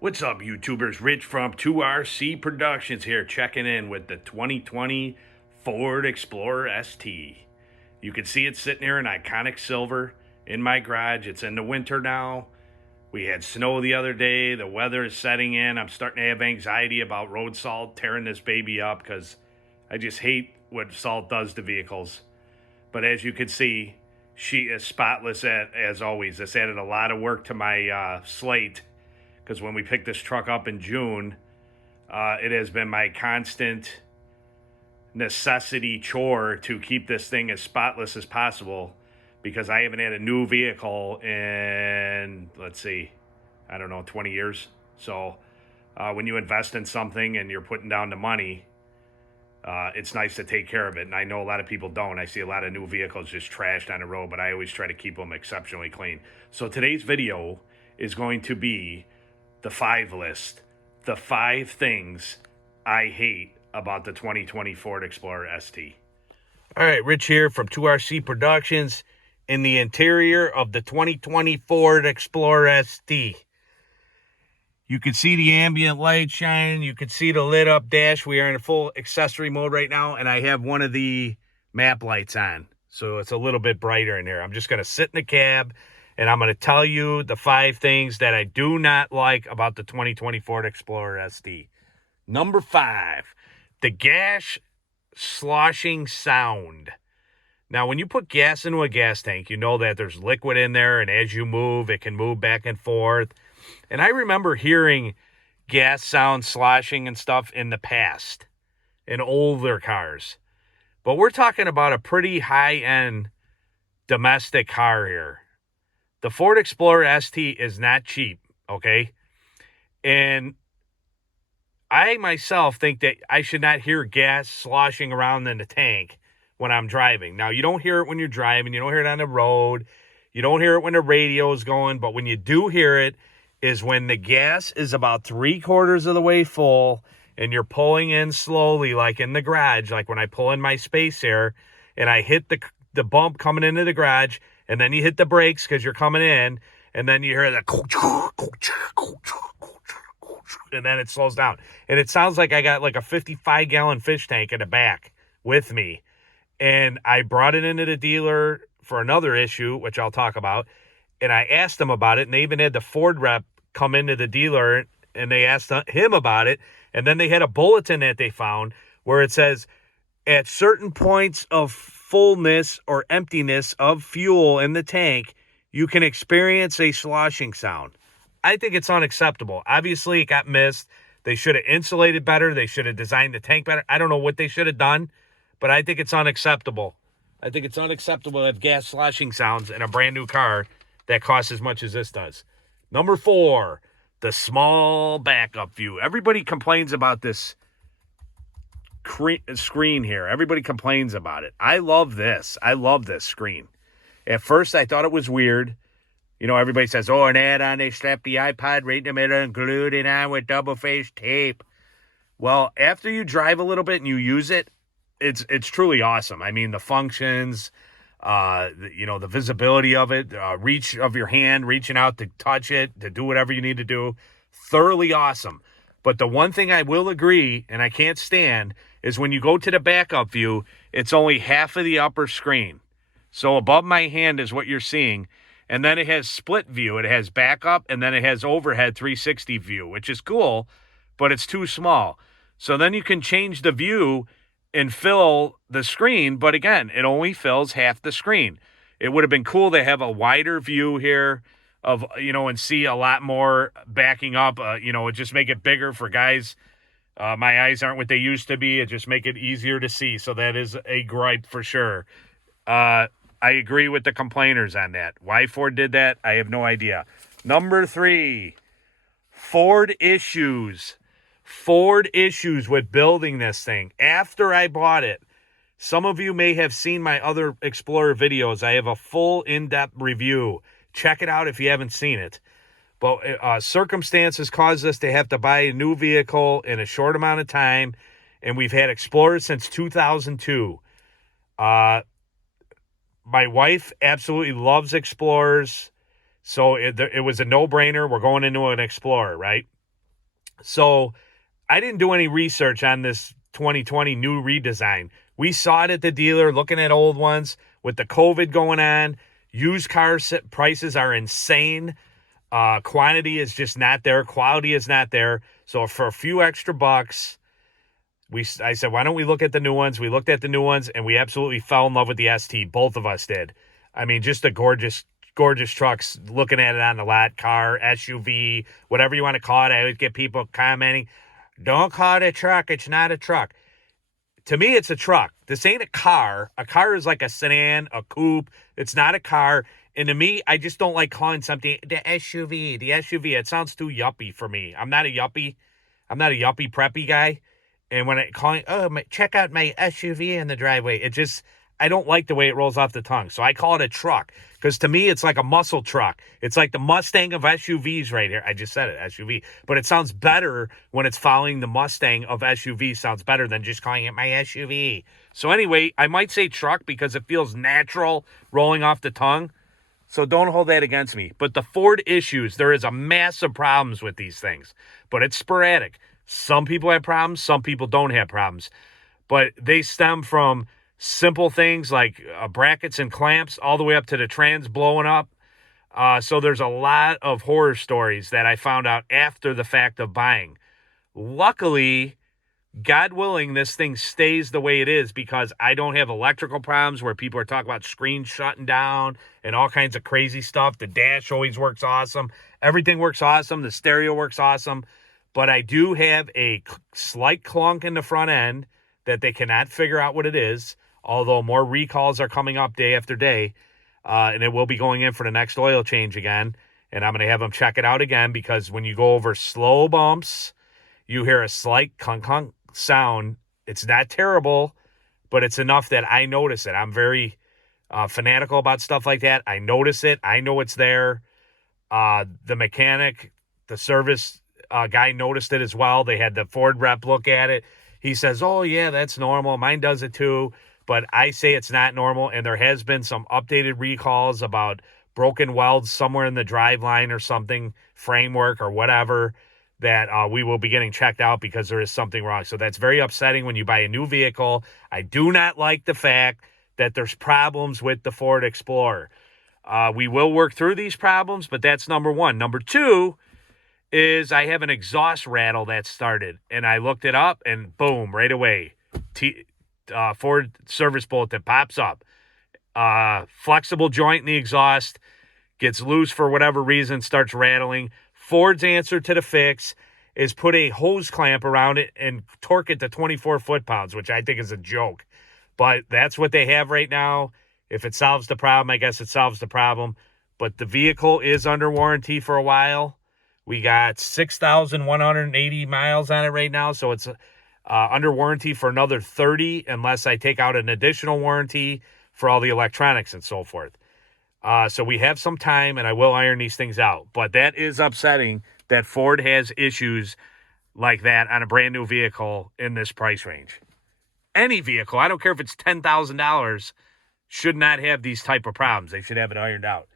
What's up, YouTubers? Rich from 2RC Productions here, checking in with the 2020 Ford Explorer ST. You can see it sitting here in iconic silver in my garage. It's in the winter now. We had snow the other day. The weather is setting in. I'm starting to have anxiety about road salt tearing this baby up because I just hate what salt does to vehicles. But as you can see, she is spotless as always. This added a lot of work to my slate because when we picked this truck up in June, it has been my constant necessity chore to keep this thing as spotless as possible because I haven't had a new vehicle in, let's see, I don't know, 20 years. So when you invest in something and you're putting down the money, it's nice to take care of it. And I know a lot of people don't. I see a lot of new vehicles just trashed on the road, but I always try to keep them exceptionally clean. So today's video is going to be the 5 list, the 5 things I hate about the 2020 Ford Explorer ST. All right, Rich here from 2RC Productions in the interior of the 2020 Ford Explorer ST. You can see the ambient light shining. You can see the lit up dash. We are in a full accessory mode right now, and I have one of the map lights on, so it's a little bit brighter in here. I'm just going to sit in the cab, and I'm going to tell you the 5 things that I do not like about the 2020 Ford Explorer ST. Number 5, the gas sloshing sound. Now, when you put gas into a gas tank, you know that there's liquid in there, and as you move, it can move back and forth. And I remember hearing gas sound sloshing and stuff in the past, in older cars. But we're talking about a pretty high-end domestic car here. The Ford Explorer ST is not cheap, okay? And I myself think that I should not hear gas sloshing around in the tank when I'm driving. Now, you don't hear it when you're driving. You don't hear it on the road. You don't hear it when the radio is going. But when you do hear it is when the gas is about 3/4 of the way full and you're pulling in slowly, like in the garage, like when I pull in my space here and I hit the bump coming into the garage, and then you hit the brakes because you're coming in, and then you hear the and then it slows down. And it sounds like I got like a 55-gallon fish tank in the back with me. And I brought it into the dealer for another issue, which I'll talk about. And I asked them about it, and they even had the Ford rep come into the dealer, and they asked him about it. And then they had a bulletin that they found where it says, at certain points of fullness or emptiness of fuel in the tank, you can experience a sloshing sound. I think it's unacceptable. Obviously, it got missed. They should have insulated better. They should have designed the tank better. I don't know what they should have done, but I think it's unacceptable. I think it's unacceptable to have gas sloshing sounds in a brand new car that costs as much as this does. Number 4, the small backup view. Everybody complains about this screen here. Everybody complains about it. I love this. I love this screen. At first, I thought it was weird. You know, everybody says, oh, an add-on, they slapped the iPod right in the middle and glued it on with double-faced tape. Well, after you drive a little bit and you use it, it's truly awesome. I mean, the functions, the visibility of it, reach of your hand, reaching out to touch it, to do whatever you need to do, thoroughly awesome. But the one thing I will agree, and I can't stand, is when you go to the backup view, it's only half of the upper screen. So above my hand is what you're seeing. And then it has split view. It has backup, and then it has overhead 360 view, which is cool, but it's too small. So then you can change the view and fill the screen, but again, it only fills half the screen. It would have been cool to have a wider view here of, and see a lot more backing up, just make it bigger for guys. My eyes aren't what they used to be. It just make it easier to see. So that is a gripe for sure. I agree with the complainers on that. Why Ford did that, I have no idea. Number 3, Ford issues. Ford issues with building this thing. After I bought it, some of you may have seen my other Explorer videos. I have a full in-depth review. Check it out if you haven't seen it. But circumstances caused us to have to buy a new vehicle in a short amount of time, and we've had Explorers since 2002. My wife absolutely loves Explorers, so it was a no-brainer. We're going into an Explorer, right? So I didn't do any research on this 2020 new redesign. We saw it at the dealer looking at old ones with the COVID going on. Used car prices are insane. Quantity is just not there. Quality is not there. So for a few extra bucks, I said, why don't we look at the new ones? We looked at the new ones, and we absolutely fell in love with the ST. Both of us did. I mean, just a gorgeous, gorgeous trucks. Looking at it on the lot, car, SUV, whatever you want to call it. I always get people commenting, don't call it a truck. It's not a truck. To me, it's a truck. This ain't a car. A car is like a sedan, a coupe. It's not a car. And to me, I just don't like calling something the SUV. The SUV, it sounds too yuppie for me. I'm not a yuppie. I'm not a yuppie preppy guy. And when I call it, check out my SUV in the driveway, it just, I don't like the way it rolls off the tongue. So I call it a truck because to me, it's like a muscle truck. It's like the Mustang of SUVs right here. I just said it, SUV. But it sounds better when it's following the Mustang of SUV. Sounds better than just calling it my SUV. So anyway, I might say truck because it feels natural rolling off the tongue. So don't hold that against me. But the Ford issues, there is a massive problems with these things. But it's sporadic. Some people have problems. Some people don't have problems. But they stem from simple things like brackets and clamps all the way up to the trans blowing up. So there's a lot of horror stories that I found out after the fact of buying. Luckily, God willing, this thing stays the way it is because I don't have electrical problems where people are talking about screens shutting down and all kinds of crazy stuff. The dash always works awesome. Everything works awesome. The stereo works awesome. But I do have a slight clunk in the front end that they cannot figure out what it is, although more recalls are coming up day after day. And it will be going in for the next oil change again. And I'm going to have them check it out again because when you go over slow bumps, you hear a slight clunk sound. It's not terrible, but it's enough that I notice it. I'm very fanatical about stuff like that. I notice it. I know it's there. The mechanic, the service guy noticed it as well. They had the Ford rep look at it. He says, oh, yeah, that's normal. Mine does it too. But I say it's not normal. And there has been some updated recalls about broken welds somewhere in the drive line or something, framework or whatever, that we will be getting checked out because there is something wrong. So that's very upsetting when you buy a new vehicle. I do not like the fact that there's problems with the Ford Explorer. We will work through these problems, but that's number one. Number two is I have an exhaust rattle that started, and I looked it up, and boom, right away, Ford service bulletin pops up. Flexible joint in the exhaust gets loose for whatever reason, starts rattling. Ford's answer to the fix is put a hose clamp around it and torque it to 24 foot-pounds, which I think is a joke. But that's what they have right now. If it solves the problem, I guess it solves the problem. But the vehicle is under warranty for a while. We got 6,180 miles on it right now, so it's under warranty for another 30 unless I take out an additional warranty for all the electronics and so forth. So we have some time, and I will iron these things out. But that is upsetting that Ford has issues like that on a brand new vehicle in this price range. Any vehicle, I don't care if it's $10,000, should not have these type of problems. They should have it ironed out.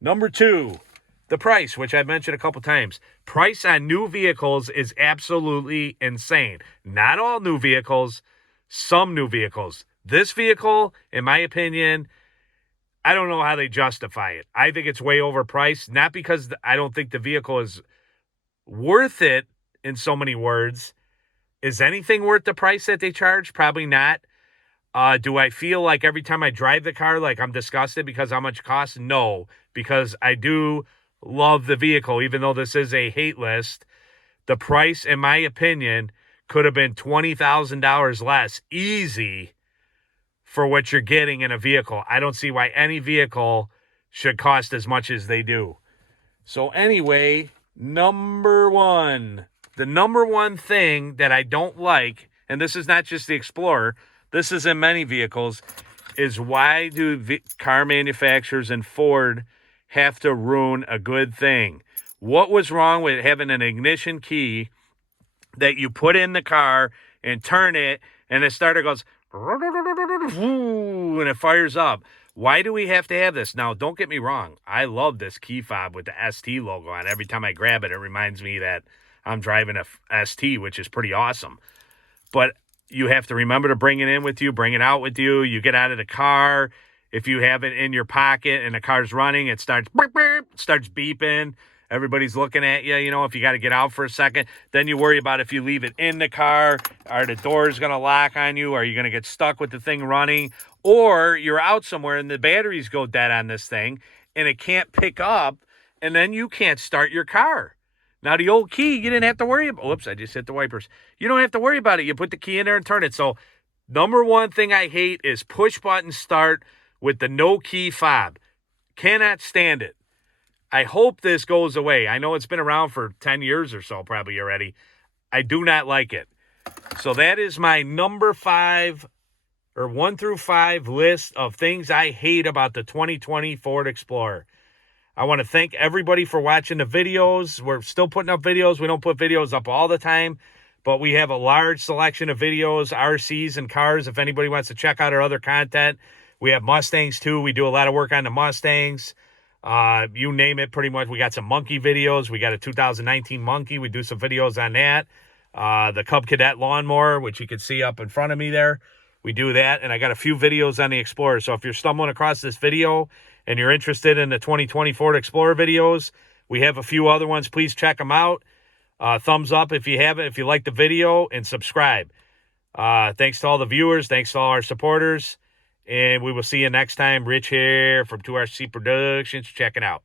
Number two, the price, which I've mentioned a couple times. Price on new vehicles is absolutely insane. Not all new vehicles, some new vehicles. This vehicle, in my opinion, I don't know how they justify it. I think it's way overpriced, not because I don't think the vehicle is worth it in so many words. Is anything worth the price that they charge? Probably not. Do I feel like every time I drive the car, like I'm disgusted because how much it costs? No, because I do love the vehicle, even though this is a hate list. The price, in my opinion, could have been $20,000 less, easy, for what you're getting in a vehicle. I don't see why any vehicle should cost as much as they do. So anyway, number one. The number one thing that I don't like, and this is not just the Explorer, this is in many vehicles, is why do car manufacturers and Ford have to ruin a good thing? What was wrong with having an ignition key that you put in the car and turn it, and the starter goes, and it fires up? Why do we have to have this? Now, don't get me wrong. I love this key fob with the ST logo on. Every time I grab it, it reminds me that I'm driving a ST, which is pretty awesome. But you have to remember to bring it in with you, bring it out with you. You get out of the car. If you have it in your pocket and the car's running, it starts beep, beep, starts beeping. Everybody's looking at you, if you got to get out for a second. Then you worry about if you leave it in the car, are the doors going to lock on you? Are you going to get stuck with the thing running? Or you're out somewhere and the batteries go dead on this thing and it can't pick up, and then you can't start your car. Now, the old key, you didn't have to worry about. Whoops, I just hit the wipers. You don't have to worry about it. You put the key in there and turn it. So, number one thing I hate is push button start with the no key fob. Cannot stand it. I hope this goes away. I know it's been around for 10 years or so probably already. I do not like it. So that is my number 5 or 1 through 5 list of things I hate about the 2020 Ford Explorer. I want to thank everybody for watching the videos. We're still putting up videos. We don't put videos up all the time, but we have a large selection of videos, RCs, and cars. If anybody wants to check out our other content, we have Mustangs too. We do a lot of work on the Mustangs. You name it, pretty much. We got some monkey videos. We got a 2019 monkey. We do some videos on that. The Cub Cadet lawnmower, which you can see up in front of me there. We do that, and I got a few videos on the Explorer. So if you're stumbling across this video and you're interested in the 2020 Ford Explorer videos, we have a few other ones. Please check them out. Thumbs up if you haven't, if you like the video, and subscribe. Thanks to all the viewers. Thanks to all our supporters. And we will see you next time. Rich here from 2RC Productions. Checking out.